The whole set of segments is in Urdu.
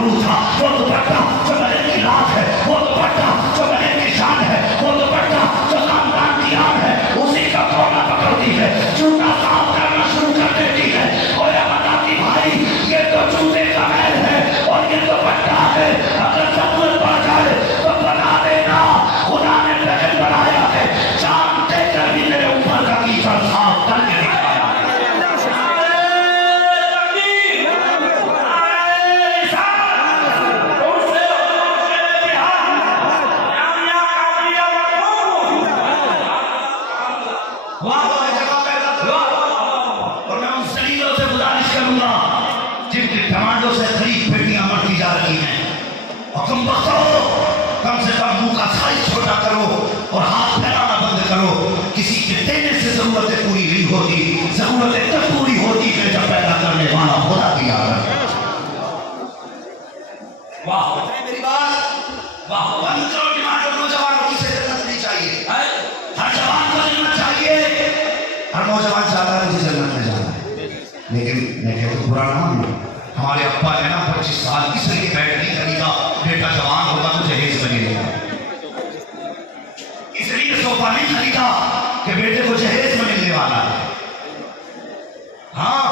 آبرو تھا، وہ دوپٹہ جو بہن کی لاکھ ہے، وہ دوپٹہ جو بہن کی شان ہے، وہ دوپٹہ جو خاندان کی آن ہے، اسی کا کونا پکڑتی ہے، جوتا صاف کرنا شروع کر دیتی ہے، اور یہ بتاتی بھائی یہ تو جوتے کا محل ہے اور یہ دوپٹہ ہے، اگر ضرورت پڑ جائے تو بنا دینا، خدا نے بہن بنایا ہے، جان دے کر بھی میرے اوپر کا کیچڑ صاف کر کے دکھایا ہے۔ اور میں ان سلیلوں سے گزارش کروں گا جن کی ٹماٹوں سے خرید پیٹیاں بڑھتی جا رہی ہیں، اور کم سے کم منہ کا سائز چھوٹا کرو اور ہاتھ پھیلانا بند کرو۔ کسی کے دینے سے ضرورتیں پوری نہیں ہوتی، ضرورتیں تب پوری ہوتی ہے جب پیدا کرنے والا خدا دیا ہے۔ واہ میری بات، واہ بند کرو ٹماٹر، نوجوانوں کی سے جنت نہیں چاہیے، ہر جوان کو جنت چاہیے، ہر نوجوان چاہتا ہے مجھے جنت میں جانا ہے، لیکن میں کہتا ہوں برا نہ مانو، ہمارے ابا ہے نا 25 سال اس لیے بیٹھ نہیں خریدا، بیٹا جوان ہوگا تو جہیز بنے گا، اس لیے صوفہ نہیں خریدا کہ بیٹے کو جہیز میں ملنے والا ہے۔ ہاں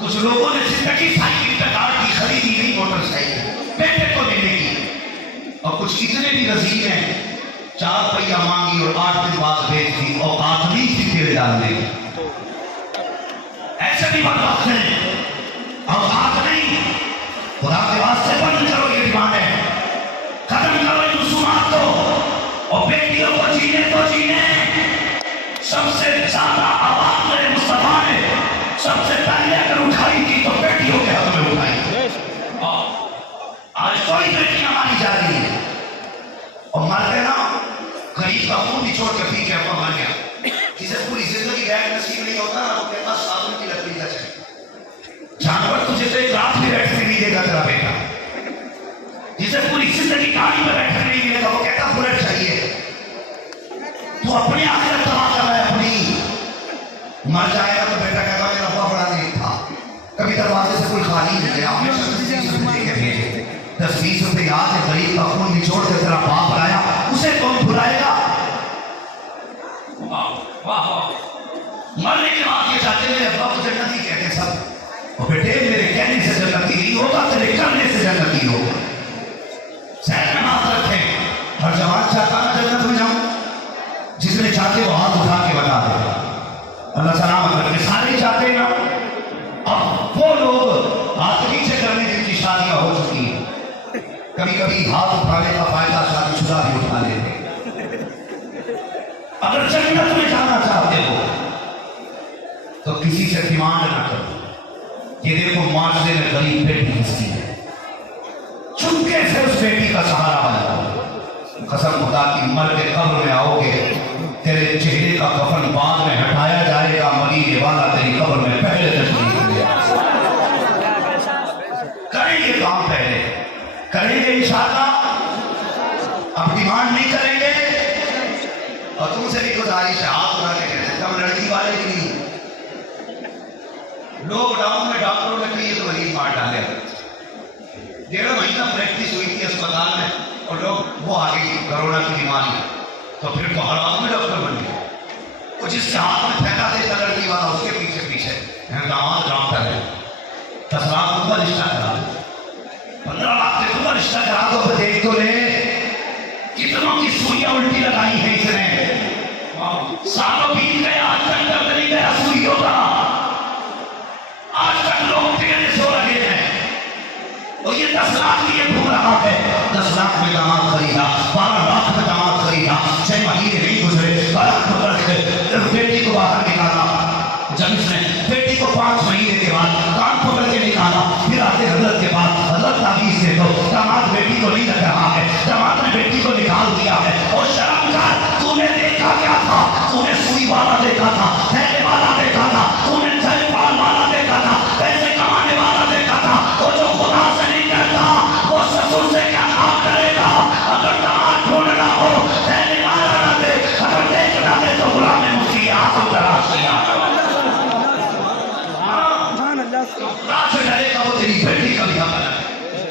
کچھ لوگوں نے زندگی سائیکل پکار کی خریدی نہیں، موٹر سائیکل بیٹے کو ملے گی، اور کچھ اتنے بھی رزیل ہیں 4 پہیا مانگی اور 8 دن بعد بھیج دی، اوقات نہیں تھی تیرے ڈالنے کی، ایسے بھی بدبخت ہیں، اوقات نہیں۔ خدا کے واسطے بند کرو یہ ڈیمانڈیں، ختم کرو یہ رسومات کو، اور بیٹیوں کو جینے تو جینے۔ سب سے زیادہ آواز میرے مصطفیٰ نے سب سے پہلے اگر اٹھائی تھی تو بیٹیوں کے حق میں اٹھائی، آج کوئی بیٹیاں مانی جا رہی ہیں، اور مرتے نا غریب کا خون نچوڑ کے پی کے ابا مر گیا، جسے پوری زندگی بیٹھ نصیب نہیں ہوتا نا، وہ کہتا صابن کی لکڑی کا چاہیے۔ جانور تجھے تو ایک رات بھی بیٹھنے نہیں دے گا تیرا بیٹا، جسے پوری زندگی گاڑی میں بیٹھنے نہیں دے گا وہ کہتا بلٹ چاہیے۔ تو اپنی آخرت تباہ کر رہا ہے اپنی، مر جائے گا تو بیٹا کہتا میرا ابا بڑا نہیں تھا، کبھی دروازے سے کوئی خالی نہیں گیا، ہمیشہ 10-20 روپے کے بھیجے، 10-20 روپے یاد ہے غریب کا خون نچوڑ کے تیرا باپ لایا، اسے کون بھلائے گا؟ مرنے کے بعد یہ چاہتے میرے ابا کو جنتی کہتے سب، اور بیٹے میرے کہنے سے جنتی نہیں ہوگا، تیرے کرنے سے جنتی ہوگا۔ ذہن میں بات رکھیں، ہر جوان چاہتا نا جنت میں جاؤں، جس میں چاہتے وہ ہاتھ اٹھا کے بتا دے، اللہ سلامت رکھے، سارے چاہتے نا۔ اب وہ لوگ ہاتھ نیچے کرنے جن کی شادیاں ہو چکی ہیں، کبھی کبھی ہاتھ اٹھانے کا فائدہ شادی شدہ بھی اٹھا لیتے۔ اگر جنت میں جانا چاہتے ہو تو کسی سے ڈیمانڈ نہ کرو، یہ دیکھو معاشرے میں غریب بیٹی ہنستی ہے، چپکے سے اس بیٹی کا سہارا بن جاؤ، قسم خدا کی مر کے قبر میں آؤ گے، تیرے چہرے کا کفن بعد میں ہٹایا جائے گا، مریض والا تیری قبر میں پہلے تشریف لے آئے گا۔ کریں گے کام پہلے، کریں گے انشاءاللہ، اب ڈیمانڈ نہیں کریں گے۔ اور تم سے بھی گزارش ہے، ہاتھ اٹھا کے کہتے ہیں ہم لڑکی والے کی نہیں، لوک ڈاؤن میں ڈاکٹروں نے کہی تو مریض مار ڈالے، 1.5 مہینہ پریکٹس ہوئی تھی اسپتال میں، اور لوگ وہ آگے کرونا کی بیماری، تو پھر تو ہر آدمی ڈاکٹر بن گیا، وہ جس سے ہاتھ میں پھینکا دیتا لڑکی والا اس کے پیچھے پیچھے داماد ڈاکٹر ہے، 10 لاکھ کا رشتہ کرا، 15 لاکھ کا رشتہ کرا، تو دیکھ تو لے کتنوں کی سوئیاں الٹی لگائی ہیں اس نے، سالوں بیت گئے آج تک درد نہیں گیا سوئیوں کا، آج تک لوگ ٹیڑے سو رہے ہیں، اور یہ 10 لاکھ لیے گھوم رہا ہے، 10 لاکھ میں داماد خریدا، 12 لاکھ میں داماد خریدا، 6 مہینے نہیں گزرے، بیٹی کو باہر نکالا، جب اس نے بیٹی کو 5 مہینے کے بعد کان پکڑ کے نکالا، پھر آتے حضرت کے بعد حضرت تعویذ دے دو، داماد بیٹی کو نہیں لگ رہا ہے، داماد نے بیٹی کو نکال دیا ہے، اور شرم کر، تو نے دیکھا کیا تھا؟ تو نے سوئی والا دیکھا تھا، تھیلے والا دیکھا تھا، تو نے چل پال والا دیکھا تھا، پیسے کمانے والا دیکھا تھا، وہ جو خدا سے نہیں کرتا وہ سسر سے کیا کام کرے گا؟ اگر داماد ڈھونڈنا ہو تھیلے والا نہ دے، اگر دیکھنا دے تو غلام مفتی آنسو تراش کیا، راہ سے ڈرے گا وہ تیری بیٹی کا بھی حق ہے،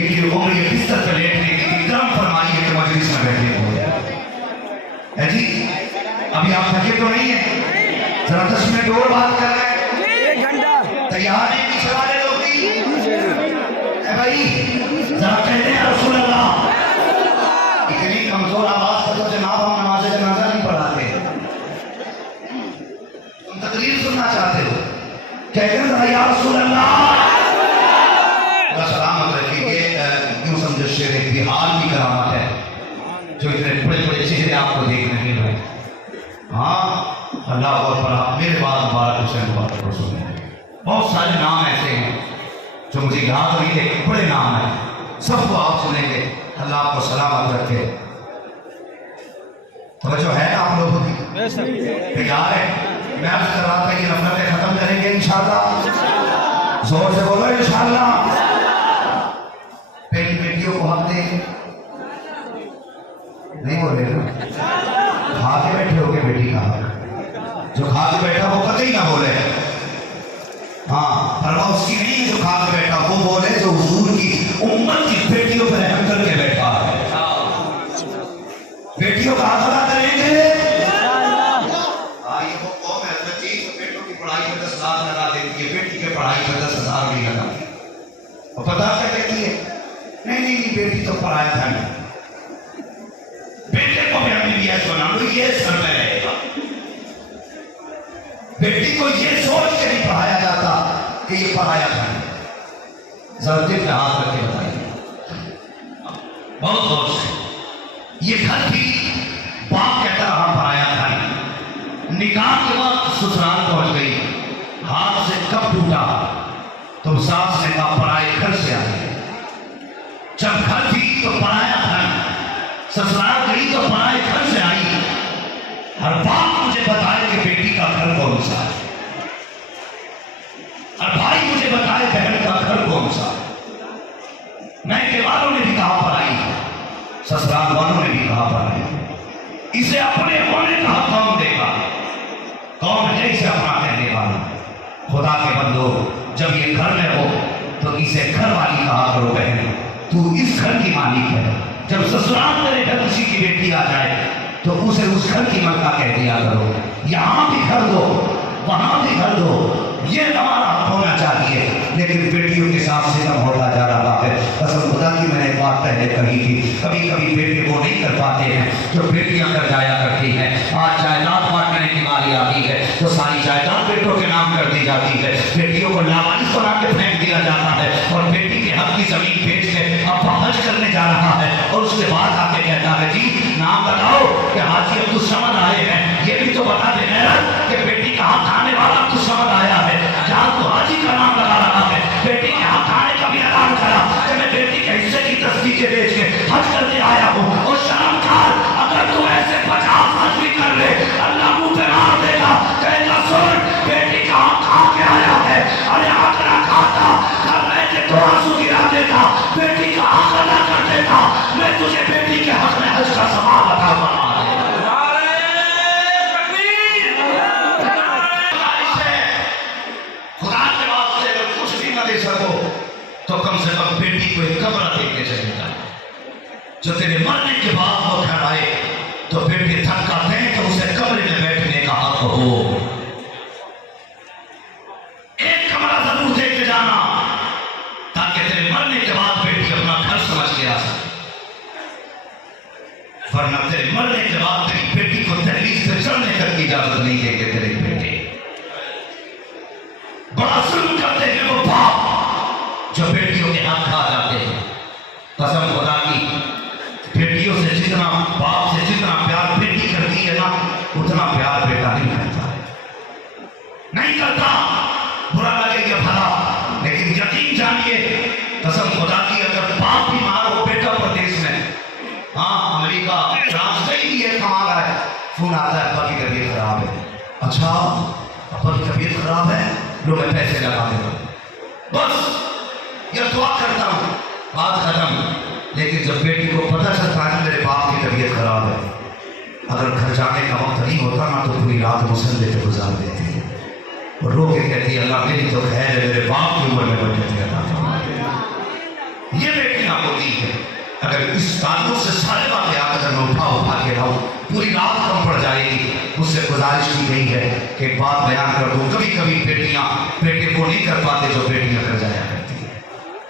ان کی عمر یہ بستر پہ لیٹنے کی اتنی کرم فرمائی ہے کہ مجلس میں بیٹھے ہوئے ہے جی. ابھی آپ تھکے تو نہیں ہیں؟ ذرا 10 منٹ اور بات کر رہے ہیں. تیار ہیں پیچھے والے لوگ بھی؟ اے بھائی ذرا کہتے ہیں رسول اللہ. اتنی کمزور آواز پر تو جناب ہم نماز جنازہ نہیں پڑھاتے. تم تقریر سننا چاہتے ہو؟ کہتے ہیں ذرا یا رسول اللہ. اللہ سلامت رکھیے. کیوں سمجھو شیر اتحاد کی کرامت ہے جو اتنے بڑے بڑے چہرے آپ کو دیکھنے مل رہے ہیں. ہاں اللہ اکبر. میرے بعد مبارک حسین مبارک کو سنیں. بہت سارے نام ایسے ہیں جو مجھے یاد نہیں ہے, بڑے نام ہیں, سب کو آپ سنیں گے. اللہ آپ کو سلامت رکھے. توجہ ہے آپ لوگوں کی؟ تیار ہے؟ میں عرض کر رہا تھا یہ نفرتیں ختم کریں گے انشاءاللہ. زور سے بولو انشاءاللہ. بیٹیوں کو حق دیں نہیں بول رہے نا؟ کھا کے بیٹھے ہو کے بیٹی کا حق. جو کھا کے بیٹھا وہ قطعی نہ بولے. ہاں پرواہ اس کی نہیں جو کھا کے بیٹھا, وہ بولے جو حضور کی امت کی بیٹیوں پر رحم کر کے بیٹھا ہے. بیٹیوں کا حق ادا کریں گے. ہاں یہ وہ قوم ہے حضرت جی تو بیٹوں کی پڑھائی میں 10 لاکھ لگا دیتی ہے, بیٹی کی پڑھائی میں 10,000 نہیں لگاتی. اور پتا کیا کہتی ہے؟ نہیں بیٹی تو پڑھایا تھا نہیں, بیٹے کو بھی ہم نے بھی ایسا بنا لو یہ سر میں رہے گا. بیٹی کو یہ سوچ کے نہیں پڑھایا جاتا کہ یہ پڑھایا تھا. ذرا دل پہ ہاتھ رکھ کے بتائیے بہت غور سے. یہ گھر بھی باپ کہتا رہا پڑھایا تھا نہیں. نکاح کے وقت سسرال پہنچ گئی, ہاتھ سے کب ٹوٹا تو ساس نے کہا پڑھائی گھر سے آئی. جب گھر تھی تو پڑھایا تھا نہیں, سسرال گئی تو پڑھائی گھر سے آئی. ہر باپ مجھے بتائے کہ بیٹی کا گھر کون سا ہے, ہر بھائی مجھے بتائے بہن کا گھر کون سا. میں کے والوں نے بھی کہا پڑھائی, سسرال والوں نے بھی کہا پڑھائی. اسے اپنے ہونے کا حق کون دے گا؟ کون ہے اسے اپنا کہنے والا؟ خدا کے بندو, جب یہ گھر میں ہو تو اسے گھر والی کہا کرو بہن, تو اس گھر کی مالک ہے. جب سسرال تیرے گھر کسی کی بیٹی آ جائے تو اسے اس گھر کی ملکہ کہہ دیا کرو. یہاں بھی گھر دو, وہاں بھی گھر دو, یہ ہمارا حق ہونا چاہیے. لیکن بیٹیوں کے ساتھ ستم ہوتا جا رہا ہے. قسم خدا کی میں نے ایک بات پہلے کہی تھی, کبھی کبھی بیٹے وہ نہیں کر پاتے ہیں جو بیٹیاں کر جایا کرتی ہیں. آج جائیداد بانٹنے کی باری آتی ہے تو ساری جائیداد بیٹوں کے نام کر دی جاتی ہے. بیٹیوں کو لاوارث بنا کے پھینک دیا جاتا ہے اور بیٹی کے حق کی زمین بیچ کے اب حج کرنے جا رہا ہے اور اس کے بعد آ کے کہتا ہے جی نام بتاؤ کہ حاجی عبدالصمد آئے ہیں. یہ بھی تو بتا دے کہ بیٹی کا حق کھانے والا عبدالصمد آیا ہے. جہاں تو حاجی کا نام لگا رہا ہے, بیٹی کے حق کھانے کا بھی اعلان کرا کہ میں بیٹی کے حصے کی تصدیقیں بیچ کے حج کرنے آیا ہوں. اور شرم کھار, اگر تو ایسے 50 حج بھی کر لے اللہ منہ پہ مار دے گا, کہے گا سن بیٹی کا حق کھا کے آیا ہے. ارے حق نہ کھاتا, گھر میں کہ تو آنسو گرا دیتا, بیٹی کا حق ادا کر دیتا, میں تجھے بیٹی کے حق میں حج کا ثواب عطا فرما دے. خدا کے واسطے اگر کچھ بھی نہ دے سکو تو کم سے کم بیٹی کو ایک کمرہ دے کے چلے جا جو تیرے مرنے کے بعد وہ گھر آئے تو بیٹے تھک کر دیں تو اسے کمرے میں بیٹھنے کا حق ہو. ایک کمرہ ضرور دے کے جانا تاکہ تیرے مرنے کے بعد بیٹی اپنا گھر سمجھ کے آ سکے. ورنہ تیرے مرنے کے بعد تیری بیٹی کو دہلیز پہ چڑھنے تک کی اجازت نہیں دے گے تیرے بیٹے. بڑا ظلم کرتے ہیں وہ باپ جو بیٹیوں کے حق کھا جاتے ہیں. قسم خدا کی, بیٹیوں سے جتنا باپ سے جتنا پیار بیٹی کرتی ہے نا اتنا پیار بیٹا نہیں کرتا ہے, نہیں کرتا. برا لگے گا بھلا, لیکن یقین جانیے قسم خدا کی اگر باپ بیمار ہو بیٹا پردیش میں, ہاں امریکہ فرانس سے ہی یہ کمال ہے, فون آتا ہے ابا کی طبیعت خراب ہے. اچھا ابا کی طبیعت خراب ہے, لو میں پیسے لگا دیتا ہوں, بس یہ دعا کرتا ہوں, بات ختم. لیکن جب بیٹی کو پتہ چلتا ہے میرے باپ کی طبیعت خراب ہے, اگر گھر جانے کا وقت نہیں ہوتا نا تو پوری رات مصلے پہ گزار دیتی ہے اور رو کے کہتی ہے اللہ میری تو خیر ہے, میرے باپ کی عمر میں برکت عطا فرما. یہ بیٹیاں ہوتی ہیں. اگر اس تعلق سے سارے واقعات اگر میں اٹھا کے رہوں پوری رات کم پڑ جائے گی. مجھ سے گزارش کی گئی ہے کہ ایک بات بیان کر دوں. کبھی کبھی بیٹیاں بیٹے کو نہیں کر پاتے جو بیٹیاں کر جایا کرتی ہیں.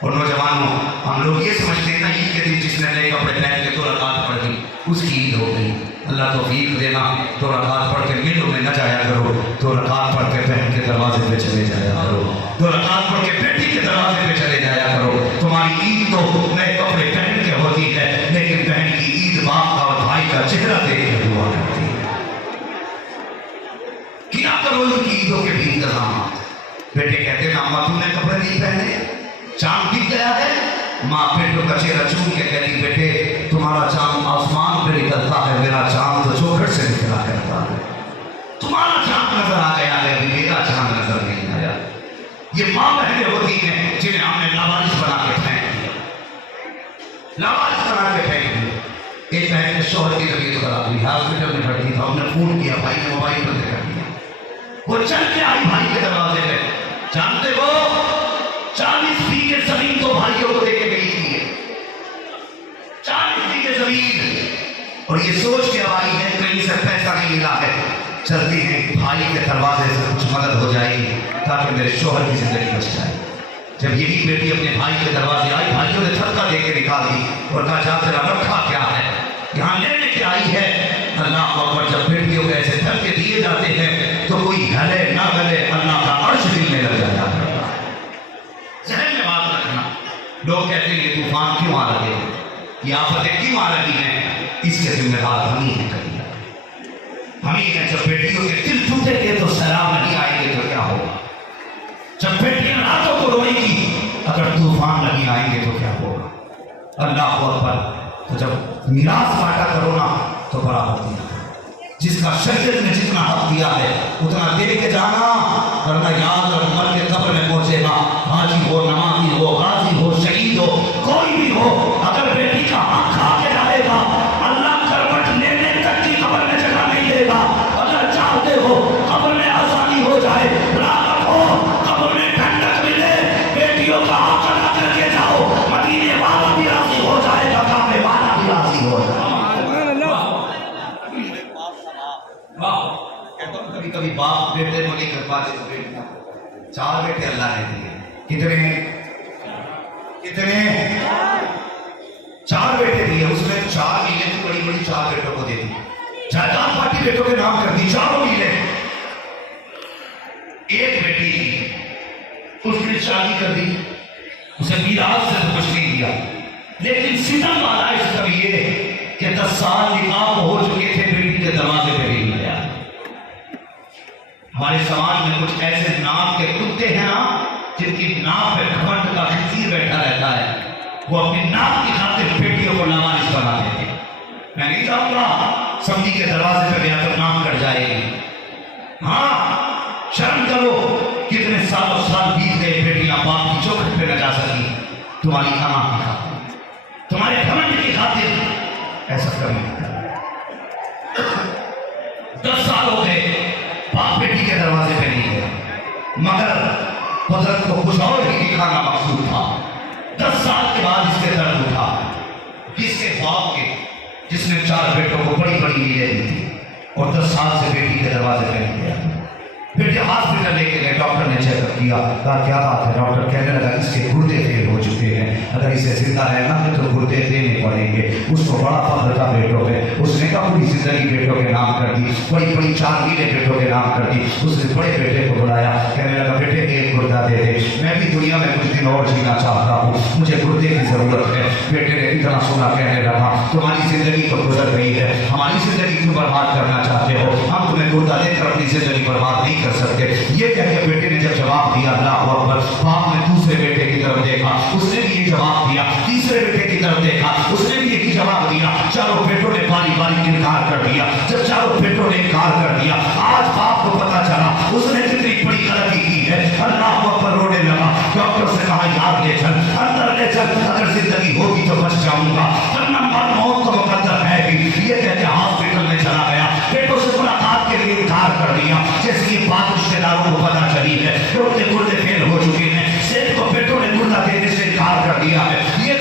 اور نوجوانوں ہم لوگ یہ سمجھتے ہیں نا عید کے دن جس نے نئے کپڑے پہن کے 2 رکعت پڑھ دی اس کی عید ہو گئی. اللہ توفیق دینا. 2 رکعت پڑھ کے میلوں میں نہ جایا کرو. 2 رکعت پڑھ کے بہن کے دروازے پہ چلے جایا کرو. 2 رکعت پڑھ کے بیٹی کے دروازے پہ چلے جایا کرو. تمہاری عید تو نئے کپڑے پہن کے ہوتی ہے لیکن بہن کی عید باپ کا اور بھائی کا چہرہ دیکھ کے ہوا کرتی ہے. کیا کرو ان کی عیدوں کے بھی انتظامات. بیٹے کہتے ہیں اماں تم نے کپڑے نہیں پہنے چاند دکھ گیا ہے. ماں بیٹوں کا چہرہ چوم کے کہتی بیٹے تمہارا چاند آسمان پہ نکلتا ہے میرا چاند تو چوکھٹ سے نکلا کرتا ہے. تمہارا چاند نظر آ گیا ہے ابھی میرا چاند نظر نہیں آیا. یہ ماں بہنیں ہوتی ہیں جنہیں ہم نے لاوارث بنا کے پھینک دیا. لاوارث بنا کے پھینک دیا. ایک بہن نے شوہر کی طبیعت خراب ہوئی ہاسپٹل میں بھرتی تھا. ہم نے فون کیا بھائی نے موبائل بند کر دیا. وہ چل کے آئی بھائی کے دروازے پہ. جانتے ہو 40 بیگھے زمین تو بھائیوں کو دے کے گئی تھی. 40 بیگھے زمین اور یہ سوچ کے آئی ہے کہیں سے پیسہ نہیں ملا ہے چلتی ہیں بھائی کے دروازے سے کچھ مدد ہو جائے گی تاکہ میرے شوہر کی زندگی بچ جائے. جب یہی بیٹی اپنے بھائی کے دروازے آئی بھائیوں نے تھرکا دے کے نکال دی اور کہا جا تیرا رکھا کیا ہے یہاں لینے کے آئی ہے. اللہ اکبر. جب بیٹیوں کو ایسے تھرکے دیے جاتے ہیں تو کوئی گلے نہ گلے اللہ کا عرش ہلنے لگ جاتا ہے. ذہن میں بات رکھنا. لوگ کہتے ہیں یہ طوفان کیوں آ رہے ہیں یہ آفتیں کیوں آ رہی ہیں اس کے ذمہ دار ہم ہی ہیں. ہم ہی ہیں. جب بیٹیوں کے دل ٹوٹے گے تو سیلاب نہیں آئیں گے تو کیا ہوگا. جب بیٹیاں راتوں کو روئیں گی اگر طوفان نہیں آئیں گے تو کیا ہوگا. اللہ اکبر. تو جب میراث بانٹا کرو نا تو برابر دیا جس کا شریعت نے جتنا حق دیا ہے اتنا دے کے جانا. ورنہ یاد رکھ مر کے قبر میں پہنچے گا حاجی ہو نمازی ہو غازی ہو شہید ہو کوئی بھی ہو اگر بیٹی کا حق کھا کے جائے گا اللہ کروٹ لینے تک کی قبر میں جگہ نہیں دے گا. اگر چاہتے ہو قبر میں آسانی ہو جائے راحت ہو قبر میں ٹھنڈک ملے بیٹیوں کا حق ادا کر کے جاؤ. مدینے والا بھی راضی ہو جائے گا کعبے والا بھی راضی ہو جائے گا. کبھی کبھی باپ بیٹے کو نہیں کر پاتے تو بیٹیاں 4 بیٹے اللہ نے دیے. کتنے 4 بیٹے دیے. اس میں 4 میلیں تو بڑی بڑی 4 بیٹوں کو دے دی. جائیداد پارٹی بیٹوں کے نام کر دی 4 میلیں. ایک بیٹی تھی اس نے شادی کر دی اسے میراث سے تو کچھ نہیں دیا لیکن ستم والا اس کا یہ کہ 10 سال نکاح ہو چکے تھے بیٹی کے دروازے پہ بھی نہیں آیا. ہمارے سماج میں کچھ ایسے ناک کے کتے ہیں نا جن کی ناک پہ گھمنڈ کا خنزیر بیٹھا رہتا ہے. وہ اپنی ناک کی خاطر بیٹیوں کو لاوارث بنا دیتے ہیں. میں نہیں چاہوں گا سمجھی کے دروازے پہ گیا تو ناک کٹ جائے گی. ہاں شرم کرو. کتنے سالوں سال بیت گئے بیٹیاں باپ کی چوکھٹ پہ نہ جا سکی تمہاری کہاں کی خاطر تمہارے گھمنڈ کی خاطر ایسا کبھی. 10 سال ہو گئے باپ بیٹی کے دروازے پہ نہیں گیا مگر قدرت کو کچھ اور ہی دکھانا مقصود تھا. 10 سال کے بعد اس کے درد اٹھا کس کے خواب کے جس نے 4 بیٹوں کو بڑی بڑی میلیں دی تھی اور 10 سال سے بیٹی کے دروازے پہ نہیں گیا. بیٹے ہاسپٹل لے کے گئے. ڈاکٹر نے چیک اپ کیا کہا کیا بات ہے. ڈاکٹر کہنے لگا اس کے گردے فیل ہو چکے ہیں اگر اسے زندہ رہنا ہے تو گردے دینے پڑیں گے. اس کو بڑا فخر تھا بیٹوں پہ. اس نے کہا پوری زندگی بیٹوں کے نام کر دی. بڑی بڑی 4 میلیں بیٹوں کے نام کر دی. اس نے بڑے بیٹے کو بلایا کہنے لگا بیٹے ایک گردہ دے دے میں بھی دنیا میں کچھ دن اور جینا چاہتا ہوں مجھے گردے کی ضرورت ہے. بیٹے نے اتنا سونا کہنے لگا تمہاری زندگی تو گزر گئی ہے ہماری زندگی کیوں برباد کرنا چاہتے ہو. ہم تمہیں گردہ دے کر اپنی زندگی برباد نہیں کر سکتے. یہ کہہ کے بیٹے نے جب جواب دیا اللہ اکبر. باپ نے دوسرے بیٹے کی طرف دیکھا اس نے بھی یہ جواب دیا. تیسرے بیٹے کی طرف دیکھا اس نے بھی یہی جواب دیا. 4 بیٹوں نے باری باری انکار کر دیا. جب 4 بیٹوں نے انکار کر دیا آج باپ کو پتا چلا اس نے کتنی بڑی غلطی کی ہے. اللہ اکبر رونے لگا. ڈاکٹر سے کہا یاد لے چل اندر لے چل اگر زندگی ہوگی تو بچ جاؤں گا ورنہ موت تو مقدر ہے ہی. یہ کہہ کے ہاسپٹل میں چلا گیا. بیٹوں سے ملاقات کے لیے انکار کر دیا. جیسے یہ بات رشتے داروں کو پتا چلی ہے روتے گردے فیل ہو چکے ہیں. سیٹ کو بیٹوں نے گردہ دینے سے انکار کر دیا ہے. یہ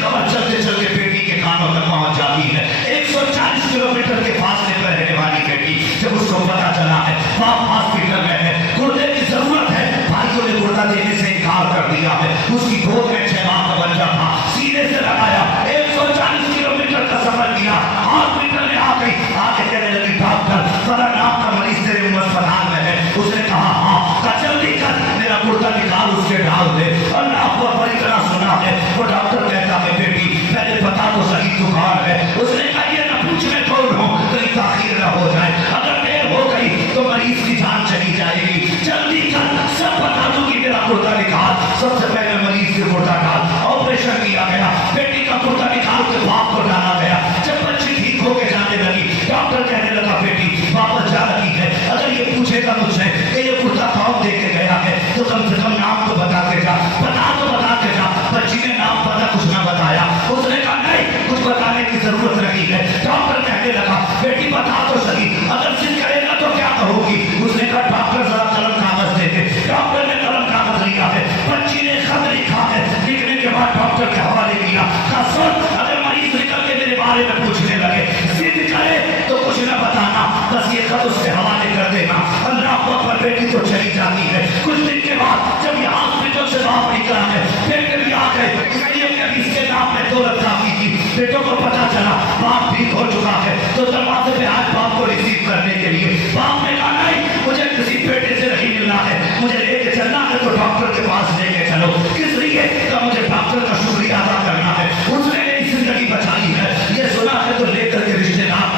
اس کی گود میں 6 ماہ کا بچہ تھا، سینے سے لگایا، 140 کلومیٹر کا سفر کیا، ہاسپٹل میں آ گئی، آ کے کہنے لگی ڈاکٹر فلاں نام کا مریض تیرے اسپتال میں ہے۔ اس نے کہا ہاں، کہا جلدی کر میرا کرتا نکال اس کے ڈال دے۔ اللہ کو بڑی طرح سنا ہے۔ وہ ڈاکٹر کہتا ہے بیٹی پہلے بتا تو صحیح تو کون ہے؟ اس نے کہا یہ نہ پوچھ میں کون ہوں، کہیں تاخیر نہ ہو جائے، اگر دیر ہو گئی تو مریض کی جان چلی جائے گی، جلدی کر سب بتا دوں گی، میرا کرتا نکال۔ سب سے پہلے مریض کے کرتا ڈال، آپریشن کیا گیا، بیٹی کا کرتا نکال کے باپ کو ڈالا گیا۔ جب بچی ٹھیک ہو کے جانے لگی، ڈاکٹر کہنے لگا بیٹی واپس جا رہی ہے، اگر یہ پوچھے گا مجھ سے کہ یہ کرتا کون دے کے گیا ہے تو کم سے کم نام تو بتا کے جا، بتا کے جا۔ بچی نے نام پتا کچھ نہ بتایا۔ اس نے کہا نہیں کچھ بتانے کی ضرورت نہیں ہے۔ ڈاکٹر کہنے لگا بیٹی بتا تو صحیح، اگر ضد کرے گا تو کیا کہو گی؟ اس نے کہا ڈاکٹر ذرا قلم کاغذ دے دے۔ ڈاکٹر نے قلم کاغذ لیا ہے، بچی نے خط لکھا ہے، لکھنے کے بعد ڈاکٹر کے حوالے کیا، کہا سن اگر مریض نکل کے میرے بارے میں پوچھنے لگے ضد کرے تو کچھ نہ بتانا، بس یہ خط اس کے حوالے کر دینا۔ اللہ اکبر، بیٹی تو چلی جاتی ہے۔ کچھ دن کے بعد جب یہ ہاسپٹل سے باہر نکلا ہے پھر کبھی آ گئے، اس لیے کہ اس کے نام میں دولت کافی تھی۔ بیٹوں کو پتا چلا باپ ٹھیک ہو چکا ہے تو دروازے پہ آج باپ کو ریسیو کرنے کے لیے باپ نے کہا نہیں مجھے کسی بیٹے سے نہیں ملنا ہے، مجھے لے کے چلنا ہے تو ڈاکٹر کے پاس لے کے چلو۔ کس لیے؟ کہ مجھے ڈاکٹر کا شکریہ ادا کرنا ہے، اس نے میری زندگی بچائی ہے۔ یہ سنا ہے تو لے کر کے رشتے دار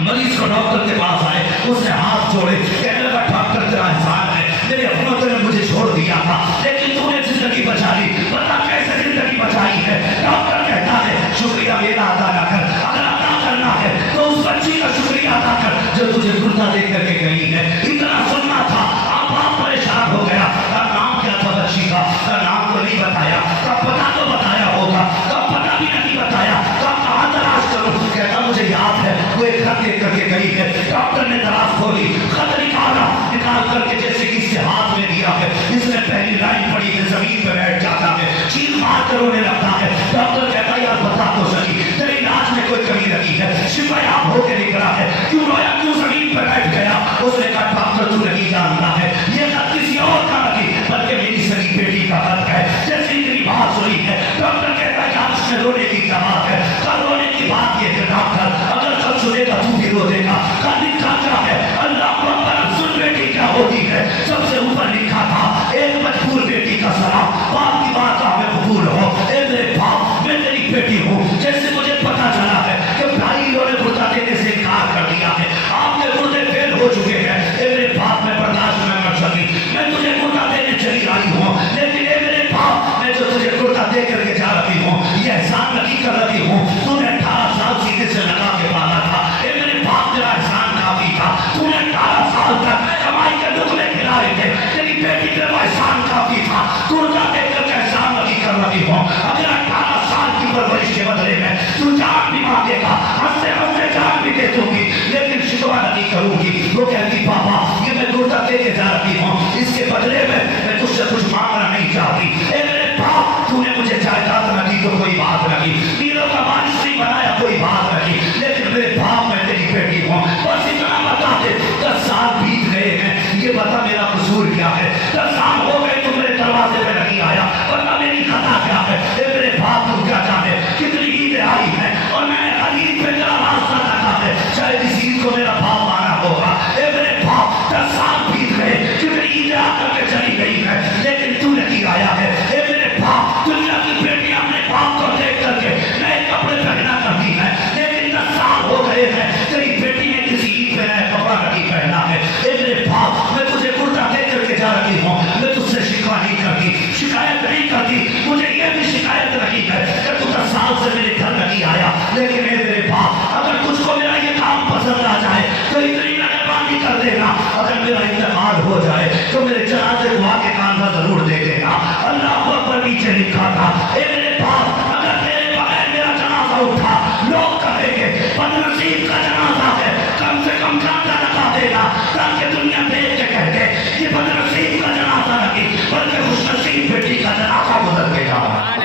مریض کو ڈاکٹر کے پاس آئے، اس نے ہاتھ جوڑے، کہنے لگا ڈاکٹر تیرا احسان ہے، میرے حکومت نے مجھے چھوڑ دیا تھا لیکن تو نے زندگی بچا لی، بتا کیسے زندگی بچائی ہے؟ ڈاکٹر کہتا ہے شکریہ میرا ادا نہ کر، اگر ادا کرنا ہے تو اس بچی کا شکریہ ادا کر جو تجھے کرتا دے کر کے گئی ہے۔ اتنا سننا تھا، آپ باپ پریشان ہو گیا، نام کیا تھا بچی کا؟ نام تو نہیں بتایا، پتا تو بتایا ہوگا، پتا بھی نہیں بتایا، کہاں تلاش کروں؟ کہتا مجھے یاد ہے وہ ایک خط لے کر کے گئی ہے۔ ڈاکٹر نے دراز کھولی، خط نکال کر کے جیسے کہ اس کے ہاتھ میں دیا ہے، اس نے پہلی لائن پڑھی ہے، زمین پہ بیٹھ جاتا ہے، چیخ مار کر رونے لگتا ہے۔ ڈاکٹر کہتا یار بتا تو صحیح تیری علاج میں کوئی کمی رکھی ہے، شفا یاب ہو کے نکلا ہے، کیوں رویا، کیوں زمین پہ بیٹھ گیا؟ اس نے کہا ڈاکٹر تو نہیں جانتا ہے یہ خط کسی اور کا نہیں بلکہ میری سگی بیٹی کا خط ہے۔ جیسے تیری بات سنی ہے ڈاکٹر کہتا ہے یار اس میں رونے کی کیا بات ہے؟ کل رونے کی بات یہ کہ ڈاکٹر اگر کل سنے گا تو بھی رو دے گا، کل لکھا کیا ہے؟ اللہ کو سن بیٹی کیا ہوتی ہے؟ سب سے اوپر لکھا تھا ایک مجبور بیٹی کا سلام، باپ کی بات ہمیں قبول ہو۔ اے میرے باپ میں تیری بیٹی ہوں، جیسے مجھے پتا چلا ہے کہ بھائی نے گردہ دینے سے انکار کر دیا ہے، آپ کے گردے فیل ہو چکے ہیں، اے میرے باپ میں برداشت میں کر سکی، میں تجھے گردہ دینے چلی آئی ہوں، لیکن اے میرے باپ میں جو تجھے گردہ دے کر کے جا رہی ہوں یہ احسان نہیں کر رہی ہوں، تو نے 18 سال سینے سے لگا کے پالا تھا، اے میرے باپ تیرا احسان کافی تھا، تو نے 18 سال تک کمائی کے لقمے کھلائے تھے، تیری بیٹی پہ وہ احسان کافی تھا، گردہ دے کر کے احسان نہیں کر رہی ہوں، اگر 18 سال کی پرورش کے بدلے میں تو جان بھی مانگے گا، ہنستے ہنستے جان بھی دے دوں گی لیکن شکوہ نہیں کروں گی۔ وہ کہتی پاپا یہ میں گردہ دے کے جا رہی ہوں، اس کے بدلے میں تجھ سے کچھ مانگنا نہیں چاہتی، اے میرے باپ تو نے مجھے جائیداد نہ دی تو کوئی بات نہیں، نیلوں کا بارش نہیں بنایا کوئی بات نہیں، لیکن میرے باپ میں تیری بیٹی ہوں، بس اتنا بتا دے 10 سال بیت گئے ہیں، یہ بتا میرا قصور کیا ہے؟ 10 سال ہو گئے تو میرے دروازے پہ نہیں آیا، بتا میری خطا کیا ہے؟ اے میرے باپ تو کیا جانے کتنی عیدیں آئی ہیں اور میں نے ہر عید پہ میرا راستہ لگا ہے، شاید اس عید کو میرا باپ آنا ہوگا، اے میرے باپ 10 سال بیت گئے کتنی عیدیں آ کر کے چلی گئی ہے لیکن تو نہیں آیا ہے، اے میرے باپ دنیا کی بیٹیاں اپنے باپ کو دیکھ کر کے نئے کپڑے پہنا کرتی ہیں لیکن 10 سال ہو گئے ہیں تیری بیٹی نے کسی عید پہ نیا کپڑا نہیں پہنا ہے، اے میرے باپ میں تجھے کرتا دے کر کے جا رہی ہوں، میں تجھ سے شکوہ نہیں کرتی، شکایت نہیں کرتی، مجھے یہ بھی شکایت نہیں ہے کہ تو 10 سال سے میرے گھر نہیں آیا، لیکن اے میرے باپ اگر تجھ کو میرا یہ کام پسند آ جائے تو اتنی مہربانی کر دینا، اگر میرا انتقال ہو جائے تو میرے جنازے کو آ کے کاندھا ضرور دے دینا۔ اللہ اکبر نیچے لکھا تھا اے میرے باپ اگر تیرے بغیر میرا جنازہ اٹھا لوگ کہیں گے بدنصیب کا جنازہ ہے، کم سے کم جنازہ لگا دینا تاکہ دنیا دیکھ کے کہہ دے یہ بدنصیب کا جنازہ نہیں بلکہ خوش نصیب بیٹی کا جنازہ گزر کے جا رہا ہے۔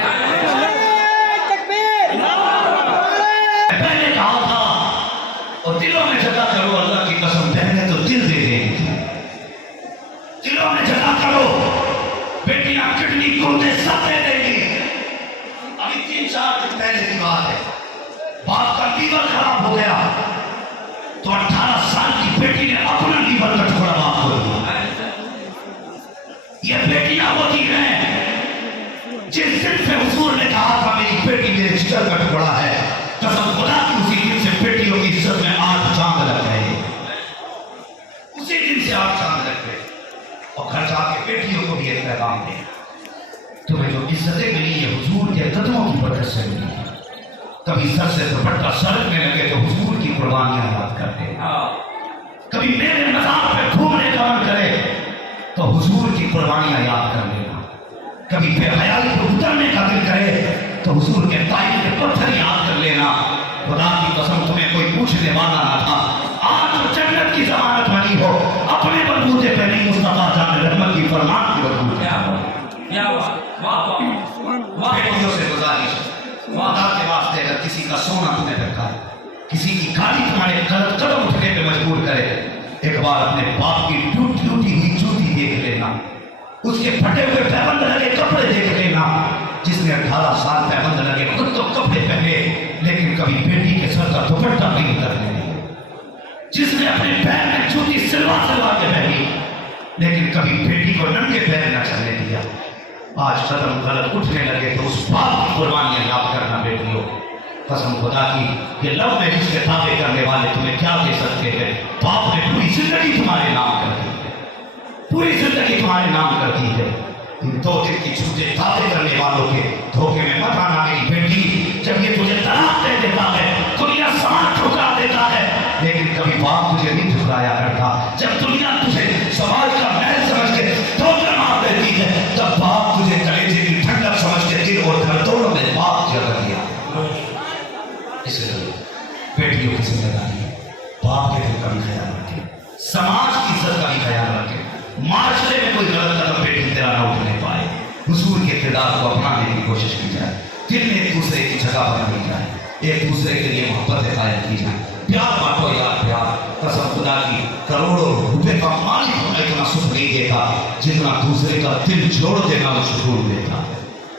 پہلے کہا تھا اور دلوں میں جگہ کرو، اللہ کی قسم بہنیں تو دل دے دیں، دلوں میں جگہ کرو، بیٹی بیٹیاں کڈنی گردے سب دے دیں گی. ابھی 3-4 دن پہلے کی بات ہے, باپ کا لیور خراب ہو گیا تو 18 سال کی بیٹی نے اپنا لیور کا ٹکڑا باپ کو دیا. یہ بیٹیاں ہوتی ہیں جس دن سے حضور نے کہا تھا میری بیٹی میرے جگر کا ٹکڑا ہے, قسم خدا کی اسی دن سے بیٹیوں کی عزت میں 8 چاند لگ گئے. اسی دن سے 8 چاند لگ گئے. اور گھر جا کے بیٹیوں کو بھی ایک پیغام دے, تمہیں جو عزتیں ملی یہ حضور کے قدموں کی برکت سے ملی. کبھی سر سے دوپٹہ سرکنے لگے تو حضور کی قربانیاں یاد کرتے. کبھی میرے مزار پہ گھومنے کا من کرے تو حضور کی قربانیاں یاد کر لینا. کبھی بے حیائی کو اترنے کا دل کرے تو حضور کے طائف کے پتھر یاد کر لینا. خدا کی قسم تمہیں کوئی پوچھنے والا نہ تھا. آج جو جنت کی ضمانت بنی ہو اپنے بلبوتے پہ نہیں, مصطفیٰ جان رحمت کی فرمان کی بلبوتے بیٹیوں سے گزارش, خدا کے واسطے اگر کسی کا سونا تمہیں رکھا ہے, کسی کی گاڑی تمہارے غلط قدم اٹھنے پہ مجبور کرے, ایک بار اپنے باپ کی ٹوٹی ہوئی جوتی دیکھ لینا, اس کے پھٹے ہوئے پیبند لگے کپڑے دیکھ لینا. جس نے 18 سال پیبند لگے خود تو کپڑے پہنے لیکن کبھی بیٹی کے سر کا دوپٹہ نہیں اترنے دیا. جس نے اپنے پیر میں جوتی سلوا کے پہنی لیکن کبھی بیٹی کو ننگے پیر نہ چلنے دیا. آج قدم غلط اٹھنے لگے تو اس باپ کی قربانیاں یاد کرنا بیٹیوں. قسم خدا کی یہ لو میرج کے دعوے کرنے والے تمہیں کیا دے سکتے ہیں. باپ نے پوری زندگی تمہارے نام کر دی ہے, پوری زندگی تمہارے نام کر دی ہے. ان 2 دن کی جھوٹے دعوے کرنے والوں کے دھوکے میں مت آنا میری بیٹی. جب یہ تجھے طلاق دے دیتا ہے, دنیا سامان ٹھکرا دیتا ہے, لیکن کبھی باپ تجھے نہیں ٹھکرایا کرتا. جب دنیا تجھے سوال کا محل سمجھ کے ٹھوکر مار دیتی ہے تب باپ تجھے کلیجے کی ٹھنڈک سمجھ کے دل اور گھر دونوں میں باپ جگہ دیا. اس لیے بیٹیوں کی ذمہ داری ہے باپ کے دل کا بھی خیال رکھے, سماج کی عزت کا بھی خیال رکھے. معاشرے میں کوئی غلط قدم بیٹی تیرا نہ اٹھنے پائے. حضور کے کردار کو اپنانے کی کوشش کی جائے, دل میں ایک دوسرے کی جگہ بنائی جائے, ایک دوسرے کے لیے محبت قائم کی جائے, پیار بانٹو یار پیار. قسم خدا کی کروڑوں روپے کا مالک ہمیں اتنا سکھ نہیں دیتا جتنا دوسرے کا دل جوڑ دینا وہ سکون دیتا.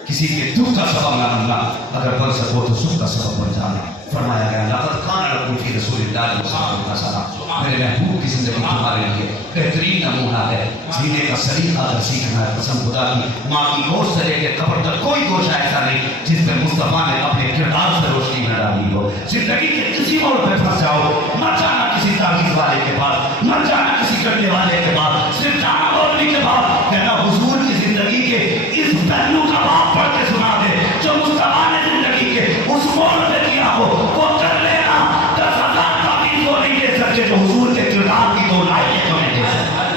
کسی کے دکھ کا سبب نہ بننا, اگر بن سکو تو سکھ کا سبب بن جانا. فرمایا گیا لقد کان لکم فی رسول اللہ اسوۃ حسنہ, میرے محبوب کی زندگی تمہارے لیے بہترین نمونہ ہے. جینے کا سلیقہ اگر سیکھنا ہے, قسم خدا کی ماں کی گوشت سے لے کے قبر تک کوئی گوشہ ایسا نہیں جس پہ مصطفیٰ نے اپنے کردار سے روشنی نہ ڈالی ہو. زندگی کے کسی موڑ پہ پھنس جاؤ, مر جانا کسی تعویذ والے کے پاس, مر جانا کسی کرنے والے کے پاس, صرف جانا بولنے کے بعد کہنا حضور کی زندگی کے اس پہلو کا باپ پڑھ کے سنا دے جو مصطفیٰ نے زندگی کے اس موڑ پہ کیا ہو, وہ کر لینا. 10,000 تعویذ وہ نہیں دے سکتے جو حضور کے کردار کی 2 لائنیں تو نہیں دے سکتے.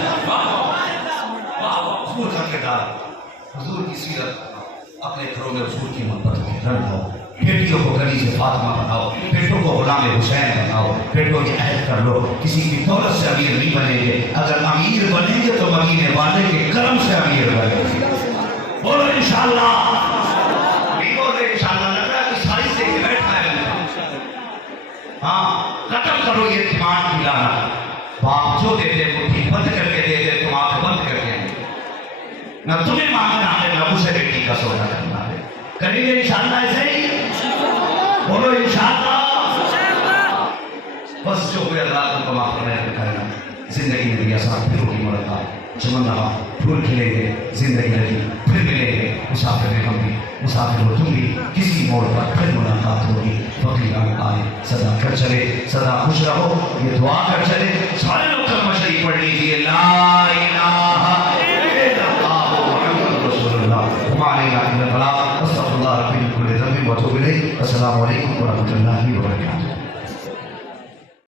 حضور کا کردار, حضور کی سیرت, اپنے گھروں میں حضور کی محبت کو رکھو. بیٹیوں کو کنیز فاطمہ بناؤ, بیٹوں کو غلام حسین بناؤ. بیٹوں یہ عہد کر لو کسی کی دولت سے امیر نہیں بنیں گے, اگر امیر بنیں گے تو مدینے والے کے کرم سے امیر بنیں گے. بولو انشاءاللہ. نہیں بولے انشاءاللہ, لگ رہا ہے کہ ساری سے بیٹھا ہے. ہاں ختم کرو یہ اعتماد دلانا. باپ جو دیتے مٹھی بند کر کے دے دے, تم آنکھ بند کر کے نہ تمہیں مانگنا ہے نہ اسے بیٹی کا سونا کرنا ہے. کریں گے انشاءاللہ ایسے ہی. بولو انشاءاللہ. بس جو ہوئے اللہ تم کو معاف کرنا. زندگی میں دیا ساتھ پھروں کی ملاقات, چمن رہا پھول کھلیں گے, زندگی لگی پھر ملیں گے. مسافر میں ہم بھی, مسافر ہو تم بھی, کسی موڑ پر پھر ملاقات ہوگی. فقیران آئے صدا کر چلے, صدا خوش رہو, یہ دعا کر چلے. سارے لوگ کلمہ شریف پڑھ لیجیے, لا الہ الا اللہ محمد رسول اللہ ہمارے علاقے میں بلا. استغفر اللہ ربی من کل ذنب واتوب الیہ. السلام علیکم ورحمۃ اللہ وبرکاتہ.